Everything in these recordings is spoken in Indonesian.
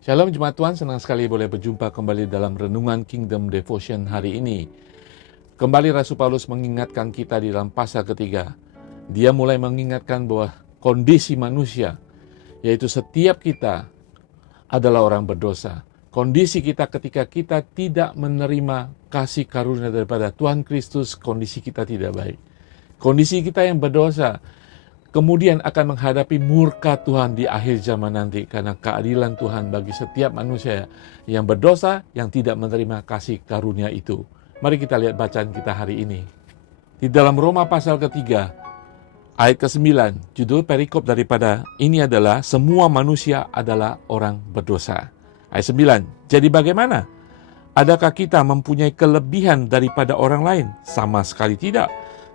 Shalom Jemaat Tuhan, senang sekali boleh berjumpa kembali dalam Renungan Kingdom Devotion hari ini. Kembali Rasul Paulus mengingatkan kita di dalam pasal ketiga. Dia mulai mengingatkan bahwa kondisi manusia, yaitu setiap kita adalah orang berdosa. Kondisi kita ketika kita tidak menerima kasih karunia daripada Tuhan Kristus, kondisi kita tidak baik. Kondisi kita yang berdosa, kemudian akan menghadapi murka Tuhan di akhir zaman nanti karena keadilan Tuhan bagi setiap manusia yang berdosa yang tidak menerima kasih karunia itu. Mari kita lihat bacaan kita hari ini. Di dalam Roma pasal ketiga, ayat ke-9, judul perikop daripada ini adalah semua manusia adalah orang berdosa. Ayat 9, jadi bagaimana? Adakah kita mempunyai kelebihan daripada orang lain? Sama sekali tidak.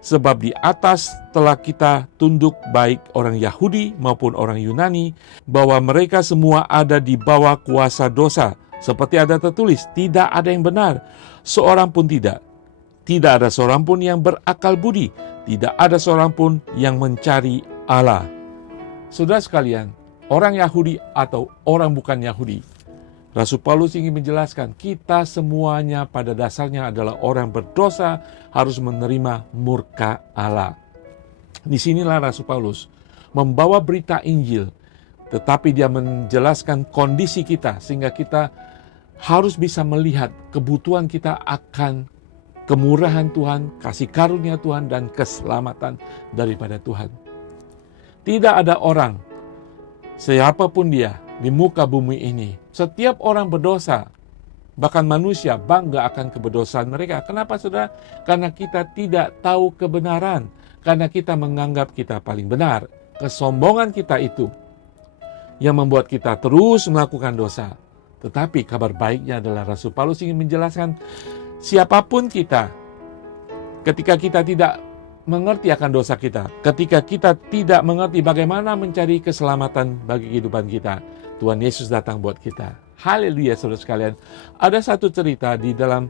Sebab di atas telah kita tunduk baik orang Yahudi maupun orang Yunani, bahwa mereka semua ada di bawah kuasa dosa. Seperti ada tertulis, tidak ada yang benar, seorang pun tidak. Tidak ada seorang pun yang berakal budi, tidak ada seorang pun yang mencari Allah. Saudara sekalian, orang Yahudi atau orang bukan Yahudi, Rasul Paulus ingin menjelaskan kita semuanya pada dasarnya adalah orang berdosa, harus menerima murka Allah. Disinilah Rasul Paulus membawa berita Injil, tetapi dia menjelaskan kondisi kita sehingga kita harus bisa melihat kebutuhan kita akan kemurahan Tuhan, kasih karunia Tuhan, dan keselamatan daripada Tuhan. Tidak ada orang, siapapun dia, di muka bumi ini, setiap orang berdosa, bahkan manusia bangga akan keberdosaan mereka. Kenapa saudara? Karena kita tidak tahu kebenaran, karena kita menganggap kita paling benar. Kesombongan kita itu yang membuat kita terus melakukan dosa. Tetapi kabar baiknya adalah Rasul Paulus ingin menjelaskan siapapun kita, ketika kita tidak mengerti akan dosa kita, ketika kita tidak mengerti bagaimana mencari keselamatan bagi kehidupan kita, Tuhan Yesus datang buat kita. Haleluya saudara sekalian. Ada satu cerita di dalam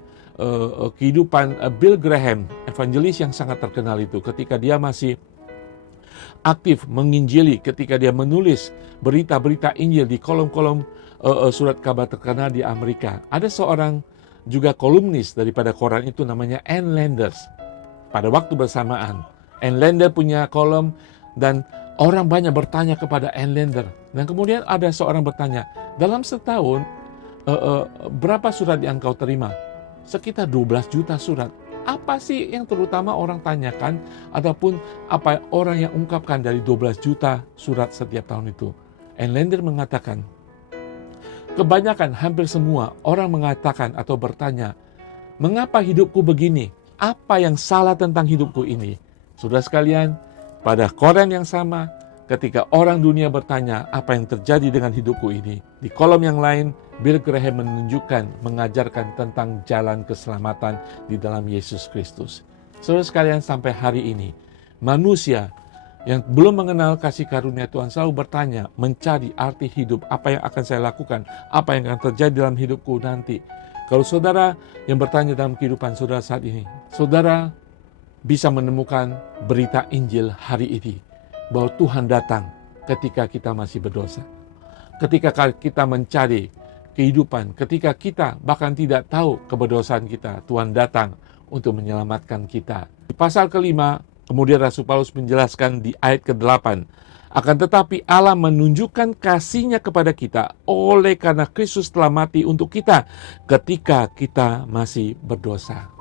kehidupan Bill Graham, evangelis yang sangat terkenal itu, ketika dia masih aktif menginjili, ketika dia menulis berita-berita Injil di kolom-kolom surat kabar terkenal di Amerika. Ada seorang juga kolumnis daripada koran itu namanya Ann Landers. Pada waktu bersamaan, Ann Landers punya kolom dan orang banyak bertanya kepada Ann Landers. Dan kemudian ada seorang bertanya, dalam setahun berapa surat yang kau terima? Sekitar 12 juta surat. Apa sih yang terutama orang tanyakan ataupun apa orang yang ungkapkan dari 12 juta surat setiap tahun itu? Ann Landers mengatakan, kebanyakan hampir semua orang mengatakan atau bertanya, mengapa hidupku begini? Apa yang salah tentang hidupku ini? Saudara sekalian, pada koran yang sama, ketika orang dunia bertanya apa yang terjadi dengan hidupku ini, di kolom yang lain, Bill Graham mengajarkan tentang jalan keselamatan di dalam Yesus Kristus. Saudara sekalian, sampai hari ini, manusia yang belum mengenal kasih karunia Tuhan selalu bertanya, mencari arti hidup, apa yang akan saya lakukan, apa yang akan terjadi dalam hidupku nanti. Kalau saudara yang bertanya dalam kehidupan saudara saat ini, saudara bisa menemukan berita Injil hari ini, bahwa Tuhan datang ketika kita masih berdosa. Ketika kita mencari kehidupan, ketika kita bahkan tidak tahu keberdosaan kita, Tuhan datang untuk menyelamatkan kita. Di pasal kelima, kemudian Rasul Paulus menjelaskan di ayat ke-8, akan tetapi Allah menunjukkan kasih-Nya kepada kita oleh karena Kristus telah mati untuk kita ketika kita masih berdosa.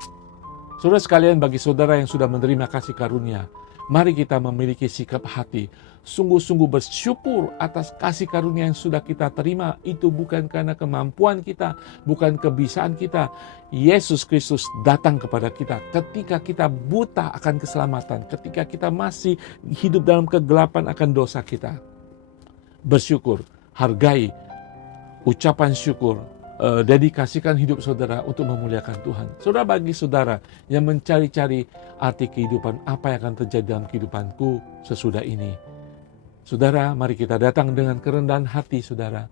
Saudara sekalian, bagi saudara yang sudah menerima kasih karunia, mari kita memiliki sikap hati sungguh-sungguh bersyukur atas kasih karunia yang sudah kita terima. Itu bukan karena kemampuan kita, bukan kebiasaan kita. Yesus Kristus datang kepada kita ketika kita buta akan keselamatan, ketika kita masih hidup dalam kegelapan akan dosa kita. Bersyukur, hargai, ucapan syukur, dedikasikan hidup saudara untuk memuliakan Tuhan. Saudara, bagi saudara yang mencari-cari arti kehidupan, apa yang akan terjadi dalam kehidupanku sesudah ini, saudara, mari kita datang dengan kerendahan hati saudara.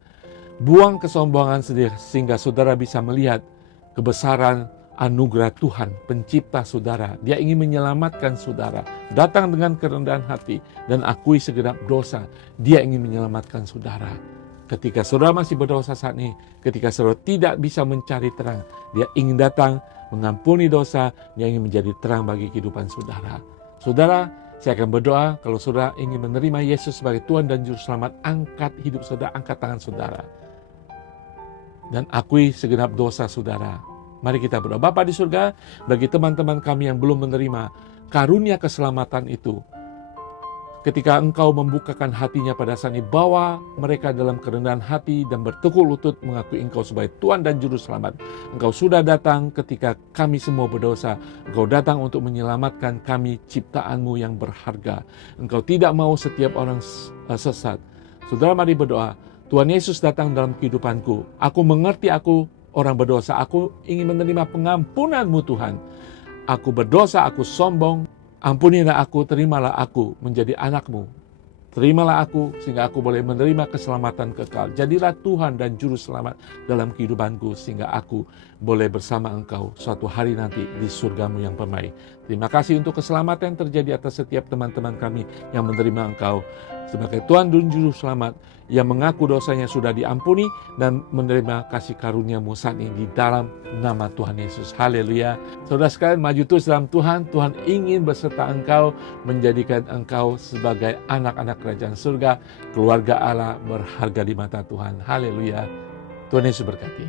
Buang kesombongan sehingga saudara bisa melihat kebesaran anugerah Tuhan, pencipta saudara. Dia ingin menyelamatkan saudara. Datang dengan kerendahan hati dan akui segenap dosa. Dia ingin menyelamatkan saudara. Ketika saudara masih berdosa saat ini, ketika saudara tidak bisa mencari terang, dia ingin datang mengampuni dosa, dia ingin menjadi terang bagi kehidupan saudara. Saudara, saya akan berdoa kalau saudara ingin menerima Yesus sebagai Tuhan dan Juru Selamat, angkat hidup saudara, angkat tangan saudara. Dan akui segenap dosa saudara. Mari kita berdoa. Bapa di surga, bagi teman-teman kami yang belum menerima karunia keselamatan itu, ketika Engkau membukakan hatinya pada saat ini, bawa mereka dalam kerendahan hati dan bertekuk lutut mengakui Engkau sebagai Tuhan dan Juru Selamat. Engkau sudah datang ketika kami semua berdosa. Engkau datang untuk menyelamatkan kami, ciptaan-Mu yang berharga. Engkau tidak mau setiap orang sesat. Saudara, mari berdoa. Tuhan Yesus datang dalam kehidupanku. Aku mengerti aku orang berdosa. Aku ingin menerima pengampunan-Mu Tuhan. Aku berdosa, aku sombong. Ampunilah aku, terimalah aku menjadi anak-Mu. Terimalah aku sehingga aku boleh menerima keselamatan kekal. Jadilah Tuhan dan Juru Selamat dalam kehidupanku sehingga aku boleh bersama Engkau suatu hari nanti di surga-Mu yang permai. Terima kasih untuk keselamatan yang terjadi atas setiap teman-teman kami yang menerima Engkau sebagai Tuhan dan Juru Selamat, yang mengaku dosanya sudah diampuni dan menerima kasih karunia-Mu saat ini di dalam nama Tuhan Yesus. Haleluya. Saudara sekalian, maju terus dalam Tuhan. Tuhan ingin beserta engkau, menjadikan engkau sebagai anak-anak kerajaan surga, keluarga Allah berharga di mata Tuhan. Haleluya. Tuhan Yesus berkati.